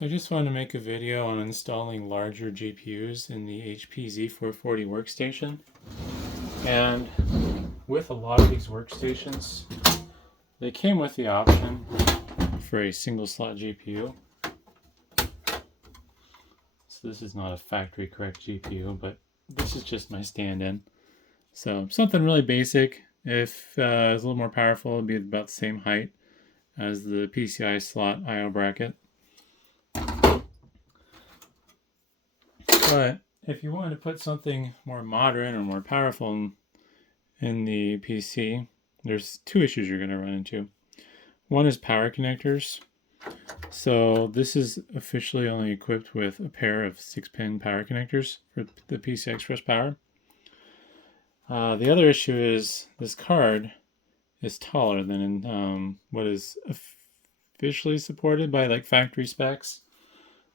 I just wanted to make a video on installing larger GPUs in the HP Z440 workstation. And with a lot of these workstations, they came with the option for a single slot GPU. So this is not a factory correct GPU, but this is just my stand-in. So something really basic. If it was a little more powerful, it'd be about the same height as the PCI slot I/O bracket. But if you wanted to put something more modern or more powerful in the PC, there's two issues you're going to run into. One is power connectors. So this is officially only equipped with a pair of 6-pin power connectors for the PCI Express power. The other issue is this card is taller than what is officially supported by like factory specs,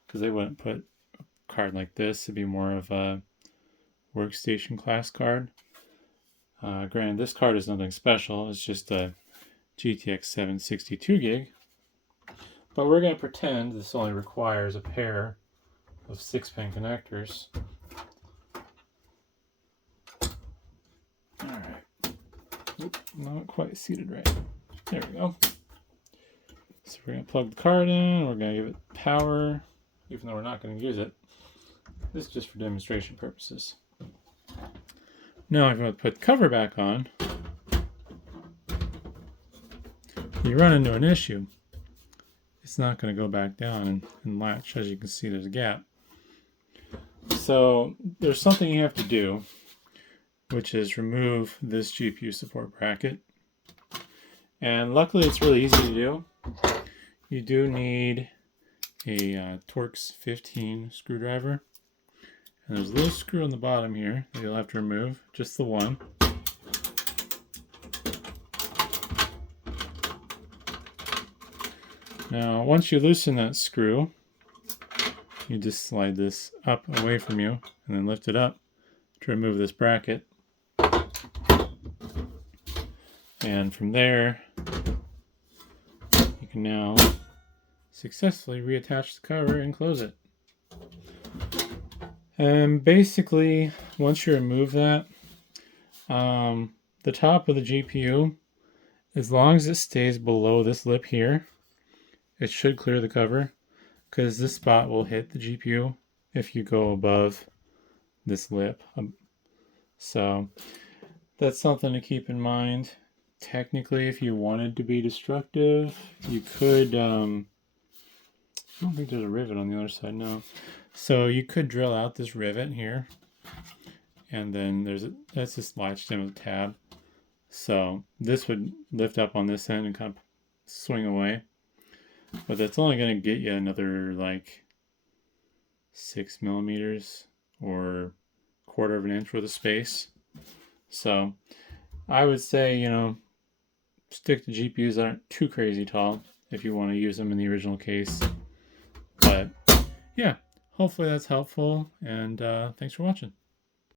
because they wouldn't put card like this. It'd be more of a workstation class card. Granted, this card is nothing special. It's just a GTX 762 gig. But we're going to pretend this only requires a pair of 6-pin connectors. Alright. Oop, not quite seated right. There we go. So we're going to plug the card in. We're going to give it power, even though we're not going to use it. This is just for demonstration purposes. Now if I put the cover back on, you run into an issue. It's not going to go back down and latch. As you can see, there's a gap. So there's something you have to do, which is remove this GPU support bracket. And luckily it's really easy to do. You do need a Torx T15 screwdriver. And there's a little screw on the bottom here that you'll have to remove, just the one. Now, once you loosen that screw, you just slide this up away from you and then lift it up to remove this bracket. And from there, you can now successfully reattach the cover and close it. And basically, once you remove that, the top of the GPU, as long as it stays below this lip here, it should clear the cover, because this spot will hit the GPU if you go above this lip. So that's something to keep in mind. Technically, if you wanted to be destructive, you could, I don't think there's a rivet on the other side, no. So you could drill out this rivet here, and then that's just latched in with a tab. So this would lift up on this end and kind of swing away. But that's only going to get you another like 6 millimeters or 1/4 of an inch worth of space. So I would say, stick to GPUs that aren't too crazy tall if you want to use them in the original case. But yeah, hopefully that's helpful, and thanks for watching.